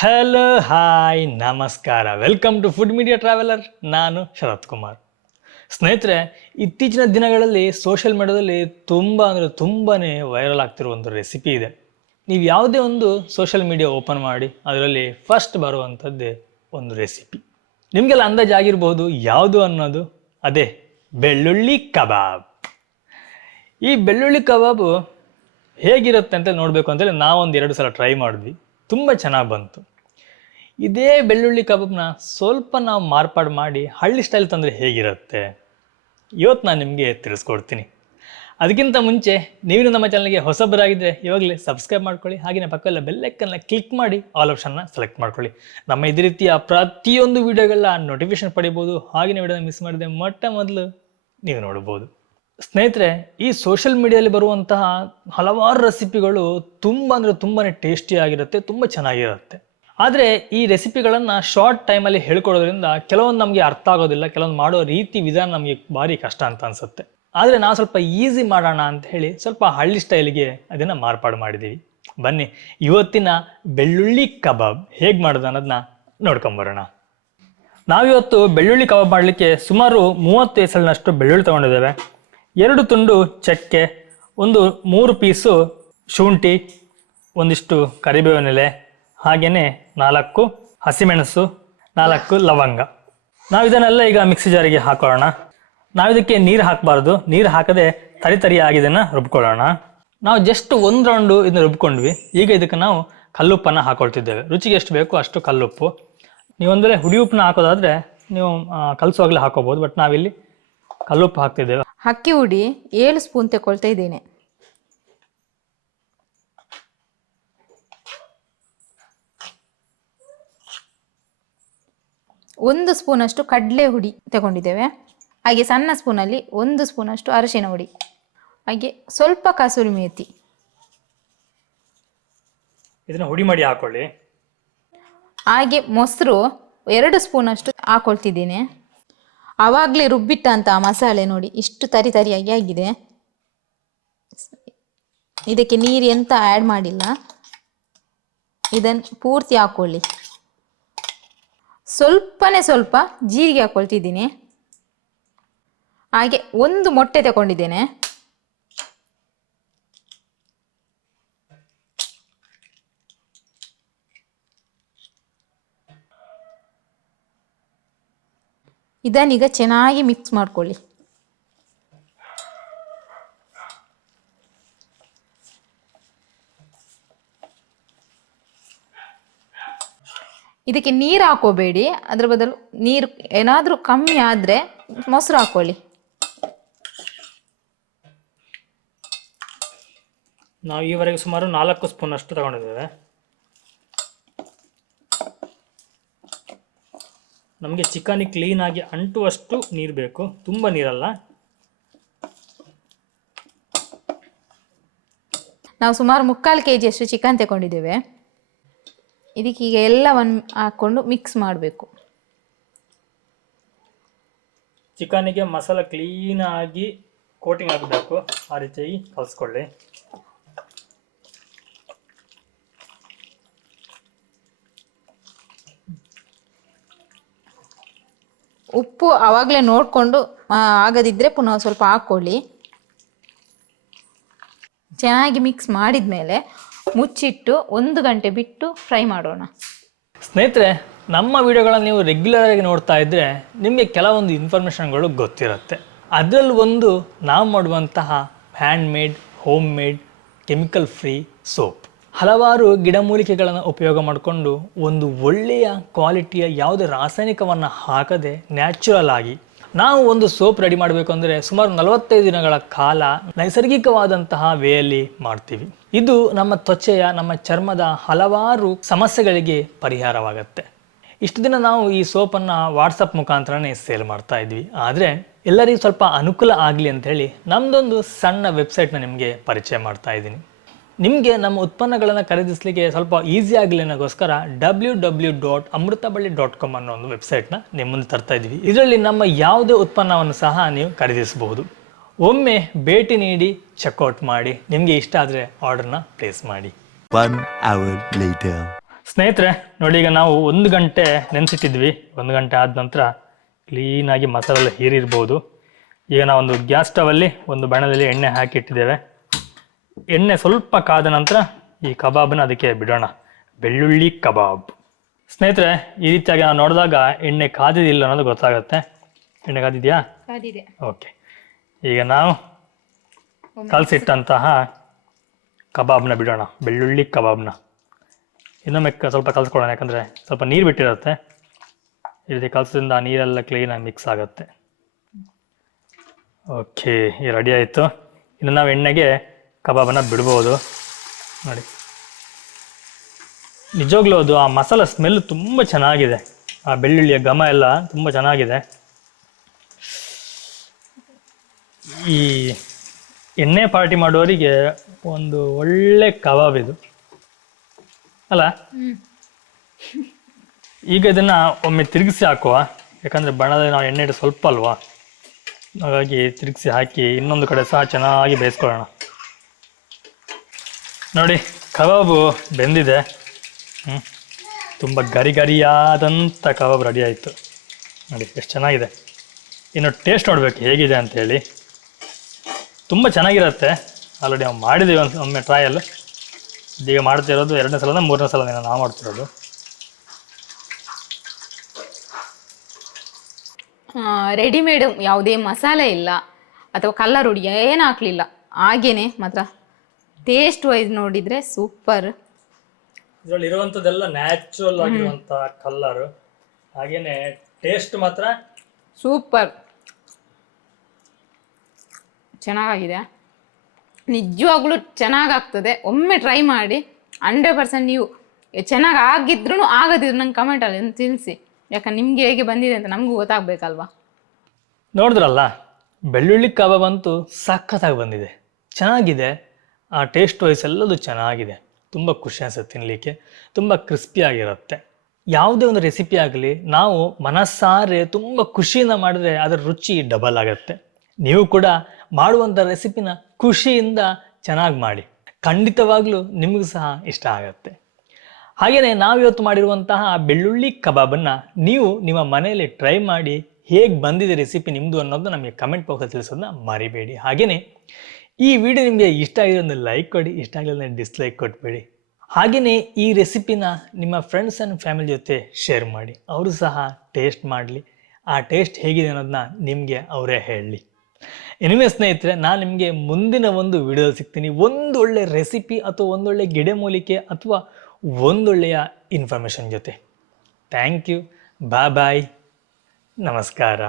Hello hi ನಮಸ್ಕಾರ, welcome to food media traveller. ನಾನು ಶರತ್ ಕುಮಾರ್. ಸ್ನೇಹಿತರೆ, ಇತ್ತೀಚಿನ ದಿನಗಳಲ್ಲಿ ಸೋಷಿಯಲ್ ಮೀಡಿಯಾದಲ್ಲಿ ತುಂಬಾ ವೈರಲ್ ಆಗ್ತಿರೋ ಒಂದು ರೆಸಿಪಿ ಇದೆ. ನೀವು ಯಾವುದೇ ಒಂದು ಸೋಷಿಯಲ್ ಮೀಡಿಯಾ ಓಪನ್ ಮಾಡಿ ಅದರಲ್ಲಿ ಫಸ್ಟ್ ಬರುವಂಥದ್ದೇ ಒಂದು ರೆಸಿಪಿ. ನಿಮಗೆಲ್ಲ ಅಂದಾಜು ಆಗಿರ್ಬೋದು ಯಾವುದು ಅನ್ನೋದು. ಅದೇ ಬೆಳ್ಳುಳ್ಳಿ ಕಬಾಬ್. ಈ ಬೆಳ್ಳುಳ್ಳಿ ಕಬಾಬು ಹೇಗಿರುತ್ತೆ ಅಂತ ನೋಡಬೇಕು ಅಂತೇಳಿ ನಾವೊಂದು 2 ಸಲ ಟ್ರೈ ಮಾಡಿದ್ವಿ. ತುಂಬ ಚೆನ್ನಾಗಿ ಬಂತು. ಇದೇ ಬೆಳ್ಳುಳ್ಳಿ ಕಬಾಬ್ನ ಸ್ವಲ್ಪ ನಾವು ಮಾರ್ಪಾಡು ಮಾಡಿ ಹಳ್ಳಿ ಸ್ಟೈಲ್ ತಂದರೆ ಹೇಗಿರುತ್ತೆ ಇವತ್ತು ನಾನು ನಿಮಗೆ ತಿಳಿಸ್ಕೊಡ್ತೀನಿ. ಅದಕ್ಕಿಂತ ಮುಂಚೆ ನೀವು ನಮ್ಮ ಚಾನಲ್ಗೆ ಹೊಸಬರಾಗಿದ್ದರೆ ಇವಾಗಲೇ ಸಬ್ಸ್ಕ್ರೈಬ್ ಮಾಡ್ಕೊಳ್ಳಿ. ಹಾಗೆಯೇ ಪಕ್ಕದಲ್ಲ ಬೆಲ್ಲೈಕನ್ನ ಕ್ಲಿಕ್ ಮಾಡಿ ಆಲ್ ಆಪ್ಷನ್ನ ಸೆಲೆಕ್ಟ್ ಮಾಡ್ಕೊಳ್ಳಿ. ನಮ್ಮ ಇದೇ ರೀತಿಯ ಪ್ರತಿಯೊಂದು ವಿಡಿಯೋಗಳ ನೋಟಿಫಿಕೇಶನ್ ಪಡಿಬೋದು. ಹಾಗೆಯೇ ವಿಡಿಯೋನ ಮಿಸ್ ಮಾಡಿದೆ ಮೊದಲು ನೀವು ನೋಡ್ಬೋದು. ಸ್ನೇಹಿತರೆ, ಈ ಸೋಷಿಯಲ್ ಮೀಡಿಯಲ್ಲಿ ಬರುವಂತಹ ಹಲವಾರು ರೆಸಿಪಿಗಳು ತುಂಬಾ ಟೇಸ್ಟಿ ಆಗಿರುತ್ತೆ, ತುಂಬ ಚೆನ್ನಾಗಿರುತ್ತೆ. ಆದರೆ ಈ ರೆಸಿಪಿಗಳನ್ನು ಶಾರ್ಟ್ ಟೈಮಲ್ಲಿ ಹೇಳ್ಕೊಡೋದ್ರಿಂದ ಕೆಲವೊಂದು ನಮಗೆ ಅರ್ಥ ಆಗೋದಿಲ್ಲ, ಕೆಲವೊಂದು ಮಾಡೋ ರೀತಿ ವಿಧಾನ ನಮಗೆ ಭಾರಿ ಕಷ್ಟ ಅಂತ ಅನಿಸುತ್ತೆ. ಆದರೆ ನಾವು ಸ್ವಲ್ಪ ಈಸಿ ಮಾಡೋಣ ಅಂತ ಹೇಳಿ ಸ್ವಲ್ಪ ಹಳ್ಳಿ ಸ್ಟೈಲಿಗೆ ಅದನ್ನು ಮಾರ್ಪಾಡು ಮಾಡಿದ್ದೀವಿ. ಬನ್ನಿ ಇವತ್ತಿನ ಬೆಳ್ಳುಳ್ಳಿ ಕಬಾಬ್ ಹೇಗೆ ಮಾಡೋದು ಅನ್ನೋದನ್ನ ನೋಡ್ಕೊಂಬರೋಣ. ನಾವಿವತ್ತು ಬೆಳ್ಳುಳ್ಳಿ ಕಬಾಬ್ ಮಾಡಲಿಕ್ಕೆ ಸುಮಾರು 30 ಎಸಳಿನಷ್ಟು ಬೆಳ್ಳುಳ್ಳಿ ತೊಗೊಂಡಿದ್ದೇವೆ. 2 ತುಂಡು ಚಕ್ಕೆ, ಒಂದು 3 ಪೀಸು ಶುಂಠಿ, ಒಂದಿಷ್ಟು ಕರಿಬೇವಿನ ಎಲೆ, ಹಾಗೆಯೇ 4 ಹಸಿಮೆಣಸು, 4 ಲವಂಗ. ನಾವು ಇದನ್ನೆಲ್ಲ ಈಗ ಮಿಕ್ಸಿ ಜಾರಿಗೆ ಹಾಕೊಳ್ಳೋಣ. ನಾವಿದಕ್ಕೆ ನೀರು ಹಾಕಬಾರ್ದು, ನೀರು ಹಾಕದೆ ತರಿಯಾಗಿ ಇದನ್ನು ರುಬ್ಕೊಳ್ಳೋಣ. ನಾವು ಜಸ್ಟ್ 1 ರೌಂಡು ಇದನ್ನು ರುಬ್ಕೊಂಡ್ವಿ. ಈಗ ಇದಕ್ಕೆ ನಾವು ಕಲ್ಲುಪ್ಪನ್ನು ಹಾಕೊಳ್ತಿದ್ದೇವೆ. ರುಚಿಗೆ ಎಷ್ಟು ಬೇಕೋ ಅಷ್ಟು ಕಲ್ಲುಪ್ಪು. ನೀವು ಒಂದು ವೇಳೆ ಹುಡಿ ಉಪ್ಪನ್ನ ಹಾಕೋದಾದರೆ ನೀವು ಕಲಸುವಾಗಲೇ ಹಾಕೋಬೋದು, ಬಟ್ ನಾವಿಲ್ಲಿ ಕಲ್ಲುಪ್ಪು ಹಾಕ್ತಿದ್ದೇವೆ. ಅಕ್ಕಿ ಹುಡಿ 7 ಸ್ಪೂನ್ ತಗೊಳ್ತಾ ಇದ್ದೇನೆ. ಒಂದು ಸ್ಪೂನಷ್ಟು ಕಡಲೆ ಹುಡಿ ತಗೊಂಡಿದ್ದೇವೆ. ಹಾಗೆ ಸಣ್ಣ ಸ್ಪೂನಲ್ಲಿ 1 ಸ್ಪೂನಷ್ಟು ಅರಿಶಿನ ಹುಡಿ, ಹಾಗೆ ಸ್ವಲ್ಪ ಕಸೂರಿ ಮೇಥಿ. ಇದನ್ನ ಹುಡಿ ಮಾಡಿ ಹಾಕೊಳ್ಳಿ. ಹಾಗೆ ಮೊಸರು 2 ಸ್ಪೂನಷ್ಟು ಹಾಕೊಳ್ತಿದ್ದೇನೆ. ಆವಾಗಲೇ ರುಬ್ಬಿಟ್ಟಂಥ ಮಸಾಲೆ ನೋಡಿ ಇಷ್ಟು ತರಿಯಾಗಿ ಆಗಿದೆ. ಇದಕ್ಕೆ ನೀರು ಎಂತ ಆ್ಯಡ್ ಮಾಡಿಲ್ಲ. ಇದನ್ನು ಪೂರ್ತಿ ಹಾಕೊಳ್ಳಿ. ಸ್ವಲ್ಪ ಜೀರಿಗೆ ಹಾಕೊಳ್ತಿದ್ದೀನಿ. ಹಾಗೆ 1 ಮೊಟ್ಟೆ ತಗೊಂಡಿದ್ದೇನೆ. ಇದನ್ನೀಗ ಚೆನ್ನಾಗಿ ಮಿಕ್ಸ್ ಮಾಡ್ಕೊಳ್ಳಿ. ಇದಕ್ಕೆ ನೀರು ಹಾಕೋಬೇಡಿ, ಅದರ ಬದಲು ನೀರು ಏನಾದರೂ ಕಮ್ಮಿ ಆದರೆ ಮೊಸರು ಹಾಕೊಳ್ಳಿ. ನಾವು ಈವರೆಗೆ ಸುಮಾರು 4 ಸ್ಪೂನ್ ಅಷ್ಟು ತಗೊಂಡಿದ್ದೇವೆ. ನಮಗೆ ಚಿಕನಿಗೆ ಕ್ಲೀನಾಗಿ ಅಂಟುವಷ್ಟು ನೀರು ಬೇಕು, ತುಂಬ ನೀರಲ್ಲ. ನಾವು ಸುಮಾರು 3/4 kg ಅಷ್ಟು ಚಿಕನ್ ತಗೊಂಡಿದ್ದೇವೆ. ಇದಕ್ಕೀಗ ಎಲ್ಲವನ್ನು ಹಾಕ್ಕೊಂಡು ಮಿಕ್ಸ್ ಮಾಡಬೇಕು. ಚಿಕನಿಗೆ ಮಸಾಲ ಕ್ಲೀನಾಗಿ ಕೋಟಿಂಗ್ ಆಗಬೇಕು, ಆ ರೀತಿಯಾಗಿ ಕಲಿಸ್ಕೊಳ್ಳಿ. ಉಪ್ಪು ಆವಾಗಲೇ ನೋಡಿಕೊಂಡು ಆಗದಿದ್ದರೆ ಪುನಃ ಸ್ವಲ್ಪ ಹಾಕ್ಕೊಳ್ಳಿ. ಚೆನ್ನಾಗಿ ಮಿಕ್ಸ್ ಮಾಡಿದ ಮೇಲೆ ಮುಚ್ಚಿಟ್ಟು 1 ಗಂಟೆ ಬಿಟ್ಟು ಫ್ರೈ ಮಾಡೋಣ. ಸ್ನೇಹಿತರೆ, ನಮ್ಮ ವಿಡಿಯೋಗಳನ್ನು ನೀವು ರೆಗ್ಯುಲರ್ ಆಗಿ ನೋಡ್ತಾ ಇದ್ದರೆ ನಿಮಗೆ ಕೆಲವೊಂದು ಇನ್ಫಾರ್ಮೇಷನ್ಗಳು ಗೊತ್ತಿರುತ್ತೆ. ಅದರಲ್ಲಿ ಒಂದು ನಾವು ಮಾಡುವಂತಹ hand made, home made, chemical free soap. ಹಲವಾರು ಗಿಡಮೂಲಿಕೆಗಳನ್ನು ಉಪಯೋಗ ಮಾಡಿಕೊಂಡು ಒಂದು ಒಳ್ಳೆಯ ಕ್ವಾಲಿಟಿಯ ಯಾವುದೇ ರಾಸಾಯನಿಕವನ್ನು ಹಾಕದೆ ನ್ಯಾಚುರಲ್ ಆಗಿ ನಾವು ಒಂದು ಸೋಪ್ ರೆಡಿ ಮಾಡಬೇಕು ಅಂದರೆ ಸುಮಾರು 45 ದಿನಗಳ ಕಾಲ ನೈಸರ್ಗಿಕವಾದಂತಹ ವೇಯಲ್ಲಿ ಮಾಡ್ತೀವಿ. ಇದು ನಮ್ಮ ತ್ವಚೆಯ, ನಮ್ಮ ಚರ್ಮದ ಹಲವಾರು ಸಮಸ್ಯೆಗಳಿಗೆ ಪರಿಹಾರವಾಗುತ್ತೆ. ಇಷ್ಟು ದಿನ ನಾವು ಈ ಸೋಪನ್ನು ವಾಟ್ಸಪ್ ಮುಖಾಂತರನೇ ಸೇಲ್ ಮಾಡ್ತಾ ಇದ್ವಿ. ಆದರೆ ಎಲ್ಲರಿಗೂ ಸ್ವಲ್ಪ ಅನುಕೂಲ ಆಗಲಿ ಅಂತ ಹೇಳಿ ನಮ್ಮದೊಂದು ಸಣ್ಣ ವೆಬ್ಸೈಟ್ನ ನಿಮಗೆ ಪರಿಚಯ ಮಾಡ್ತಾ ಇದ್ದೀನಿ. ನಿಮಗೆ ನಮ್ಮ ಉತ್ಪನ್ನಗಳನ್ನು ಖರೀದಿಸಲಿಕ್ಕೆ ಸ್ವಲ್ಪ ಈಸಿ ಆಗಲಿ ಅನ್ನೋಕ್ಕೋಸ್ಕರ www.amrutabhalli.com ಅನ್ನೋ ಒಂದು ವೆಬ್ಸೈಟ್ನ ನಿಮ್ಮ ಮುಂದೆ ತರ್ತಾ ಇದ್ದೀವಿ. ಇದರಲ್ಲಿ ನಮ್ಮ ಯಾವುದೇ ಉತ್ಪನ್ನವನ್ನು ಸಹ ನೀವು ಖರೀದಿಸಬಹುದು. ಒಮ್ಮೆ ಭೇಟಿ ನೀಡಿ ಚೆಕ್ಔಟ್ ಮಾಡಿ, ನಿಮಗೆ ಇಷ್ಟ ಆದರೆ ಆರ್ಡರ್ನ ಪ್ಲೇಸ್ ಮಾಡಿ. 1 hour later. ಸ್ನೇಹಿತರೆ ನೋಡಿ, ಈಗ ನಾವು 1 ಗಂಟೆ ನೆನೆಸಿಟ್ಟಿದ್ವಿ. 1 ಗಂಟೆ ಆದ ನಂತರ ಕ್ಲೀನಾಗಿ ಮಸಾಲೆ ಹೀರಿರ್ಬೋದು. ಈಗ ನಾವೊಂದು ಗ್ಯಾಸ್ ಸ್ಟವಲ್ಲಿ ಒಂದು ಬಾಣಲೆಯಲ್ಲಿ ಎಣ್ಣೆ ಹಾಕಿಟ್ಟಿದ್ದೇವೆ. ಎಣ್ಣೆ ಸ್ವಲ್ಪ ಕಾದ ನಂತರ ಈ ಕಬಾಬನ್ನ ಅದಕ್ಕೆ ಬಿಡೋಣ. ಬೆಳ್ಳುಳ್ಳಿ ಕಬಾಬ್. ಸ್ನೇಹಿತರೆ, ಈ ರೀತಿಯಾಗಿ ನಾವು ನೋಡಿದಾಗ ಎಣ್ಣೆ ಕಾದಿದಿಲ್ಲ ಅನ್ನೋದು ಗೊತ್ತಾಗುತ್ತೆ. ಎಣ್ಣೆ ಕಾದಿದೆಯಾ? ಕಾದಿದೆ. ಓಕೆ. ಈಗ ನಾವು ಕಲಸಿಟ್ಟಂತಹ ಕಬಾಬ್ನ ಬಿಡೋಣ, ಬೆಳ್ಳುಳ್ಳಿ ಕಬಾಬ್ನ. ಇನ್ನೊಮ್ಮೆ ಸ್ವಲ್ಪ ಕಲಿಸ್ಕೊಳ್ಳೋಣ, ಯಾಕಂದರೆ ಸ್ವಲ್ಪ ನೀರು ಬಿಟ್ಟಿರುತ್ತೆ. ಈ ರೀತಿ ಕಲಸೋದ್ರಿಂದ ಆ ನೀರೆಲ್ಲ ಕ್ಲೀನಾಗಿ ಮಿಕ್ಸ್ ಆಗುತ್ತೆ. ಓಕೆ, ಈಗ ರೆಡಿ ಆಯಿತು. ಇನ್ನು ನಾವು ಎಣ್ಣೆಗೆ ಕಬಾಬನ್ನು ಬಿಡ್ಬೋದು. ನೋಡಿ, ನಿಜವಾಗ್ಲೂ ಅದು ಆ ಮಸಾಲ ಸ್ಮೆಲ್ ತುಂಬ ಚೆನ್ನಾಗಿದೆ. ಆ ಬೆಳ್ಳುಳ್ಳಿಯ ಘಮ ಎಲ್ಲ ತುಂಬ ಚೆನ್ನಾಗಿದೆ. ಈ ಎಣ್ಣೆ ಪಾರ್ಟಿ ಮಾಡೋರಿಗೆ ಒಂದು ಒಳ್ಳೆ ಕಬಾಬ್ ಇದು ಅಲ್ಲ. ಈಗ ಇದನ್ನ ಒಮ್ಮೆ ತಿರುಗಿಸಿ ಹಾಕುವ, ಯಾಕಂದ್ರೆ ಬಣ್ಣದಲ್ಲಿ ನಾವು ಎಣ್ಣೆ ಇಟ್ಟು ಸ್ವಲ್ಪ ಅಲ್ವಾ, ಹಾಗಾಗಿ ತಿರುಗಿಸಿ ಹಾಕಿ ಇನ್ನೊಂದು ಕಡೆ ಸಹ ಚೆನ್ನಾಗಿ ಬೇಯಿಸ್ಕೊಳ್ಳೋಣ. ನೋಡಿ, ಕಬಾಬು ಬೆಂದಿದೆ. ತುಂಬ ಗರಿಯಾದಂಥ ಕಬಾಬ್ ರೆಡಿ ಆಯಿತು. ನೋಡಿ ಎಷ್ಟು ಚೆನ್ನಾಗಿದೆ. ಇನ್ನು ಟೇಸ್ಟ್ ನೋಡಬೇಕು ಹೇಗಿದೆ ಅಂಥೇಳಿ. ತುಂಬ ಚೆನ್ನಾಗಿರುತ್ತೆ. ಆಲ್ರೆಡಿ ನಾವು ಮಾಡಿದ್ದೀವಿ ಒಮ್ಮೆ ಟ್ರಯಲ್. ಈಗ ಮಾಡ್ತಿರೋದು 2ನೇ ಸಲ 3ನೇ ಸಲ ನಾವು ಮಾಡ್ತಿರೋದು. ರೆಡಿಮೇಡ್ ಯಾವುದೇ ಮಸಾಲೆ ಇಲ್ಲ ಅಥವಾ ಕಲ್ಲರ್ ಹುಡಿ ಏನು ಹಾಕ್ಲಿಲ್ಲ, ಹಾಗೇನೆ ಮಾತ್ರ ಟೇಸ್ಟ್ ವೈಸ್ ನೋಡಿದರೆ ಸೂಪರ್. ಇದರಲ್ಲಿ ಇರುವಂಥದ್ದೆಲ್ಲ ನ್ಯಾಚುರಲ್ ಆಗಿರುವಂಥ ಕಲ್ಲರು, ಹಾಗೇನೆ ಟೇಸ್ಟ್ ಮಾತ್ರ ಸೂಪರ್ ಚೆನ್ನಾಗಿದೆ. ನಿಜವಾಗ್ಲೂ ಚೆನ್ನಾಗಾಗ್ತದೆ. ಒಮ್ಮೆ ಟ್ರೈ ಮಾಡಿ. 100% ನೀವು ಚೆನ್ನಾಗಿ ಆಗಿದ್ರೂ ಆಗದಿದ್ರು ನಂಗೆ ಕಮೆಂಟಲ್ಲಿ ತಿಳಿಸಿ, ಯಾಕಂದ್ರೆ ನಿಮ್ಗೆ ಹೇಗೆ ಬಂದಿದೆ ಅಂತ ನಮಗೂ ಗೊತ್ತಾಗಬೇಕಲ್ವಾ. ನೋಡಿದ್ರಲ್ಲ, ಬೆಳ್ಳುಳ್ಳಿ ಕಬಾಬ್ ಅಂತೂ ಸಖತ್ತಾಗಿ ಬಂದಿದೆ, ಚೆನ್ನಾಗಿದೆ. ಆ ಟೇಸ್ಟ್ ವೈಸ್ ಎಲ್ಲದು ಚೆನ್ನಾಗಿದೆ. ತುಂಬ ಖುಷಿ ಅನಿಸುತ್ತೆ ತಿನ್ನಲಿಕ್ಕೆ, ತುಂಬ ಕ್ರಿಸ್ಪಿಯಾಗಿರುತ್ತೆ. ಯಾವುದೇ ಒಂದು ರೆಸಿಪಿ ಆಗಲಿ ನಾವು ಮನಸ್ಸಾರೆ ತುಂಬ ಖುಷಿಯಿಂದ ಮಾಡಿದ್ರೆ ಅದರ ರುಚಿ ಡಬಲ್ ಆಗುತ್ತೆ. ನೀವು ಕೂಡ ಮಾಡುವಂಥ ರೆಸಿಪಿನ ಖುಷಿಯಿಂದ ಚೆನ್ನಾಗಿ ಮಾಡಿ, ಖಂಡಿತವಾಗ್ಲೂ ನಿಮಗೂ ಸಹ ಇಷ್ಟ ಆಗುತ್ತೆ. ಹಾಗೆಯೇ ನಾವಿವತ್ತು ಮಾಡಿರುವಂತಹ ಬೆಳ್ಳುಳ್ಳಿ ಕಬಾಬನ್ನು ನೀವು ನಿಮ್ಮ ಮನೆಯಲ್ಲಿ ಟ್ರೈ ಮಾಡಿ ಹೇಗೆ ಬಂದಿದೆ ರೆಸಿಪಿ ನಿಮ್ಮದು ಅನ್ನೋದು ನಮಗೆ ಕಮೆಂಟ್ ಬಾಕ್ಸಲ್ಲಿ ತಿಳಿಸೋದನ್ನ ಮರಿಬೇಡಿ. ಹಾಗೆಯೇ ಈ ವಿಡಿಯೋ ನಿಮಗೆ ಇಷ್ಟ ಆಗಿದೆ ಒಂದು ಲೈಕ್ ಕೊಡಿ, ಇಷ್ಟ ಆಗಿಲ್ಲ ಡಿಸ್ಲೈಕ್ ಕೊಟ್ಬೇಡಿ. ಹಾಗೆಯೇ ಈ ರೆಸಿಪಿನ ನಿಮ್ಮ ಫ್ರೆಂಡ್ಸ್ ಆ್ಯಂಡ್ ಫ್ಯಾಮಿಲಿ ಜೊತೆ ಶೇರ್ ಮಾಡಿ, ಅವರು ಸಹ ಟೇಸ್ಟ್ ಮಾಡಲಿ. ಆ ಟೇಸ್ಟ್ ಹೇಗಿದೆ ಅನ್ನೋದನ್ನ ನಿಮಗೆ ಅವರೇ ಹೇಳಲಿ. ಎನಿವೆ ಸ್ನೇಹಿತರೆ, ನಾನು ನಿಮಗೆ ಮುಂದಿನ ಒಂದು ವಿಡಿಯೋದಲ್ಲಿ ಸಿಗ್ತೀನಿ ಒಂದೊಳ್ಳೆ ರೆಸಿಪಿ ಅಥವಾ ಒಂದೊಳ್ಳೆ ಗಿಡಮೂಲಿಕೆ ಅಥವಾ ಒಂದೊಳ್ಳೆಯ ಇನ್ಫಾರ್ಮೇಷನ್ ಜೊತೆ. ಥ್ಯಾಂಕ್ ಯು, ಬಾಯ್ ಬಾಯ್, ನಮಸ್ಕಾರ.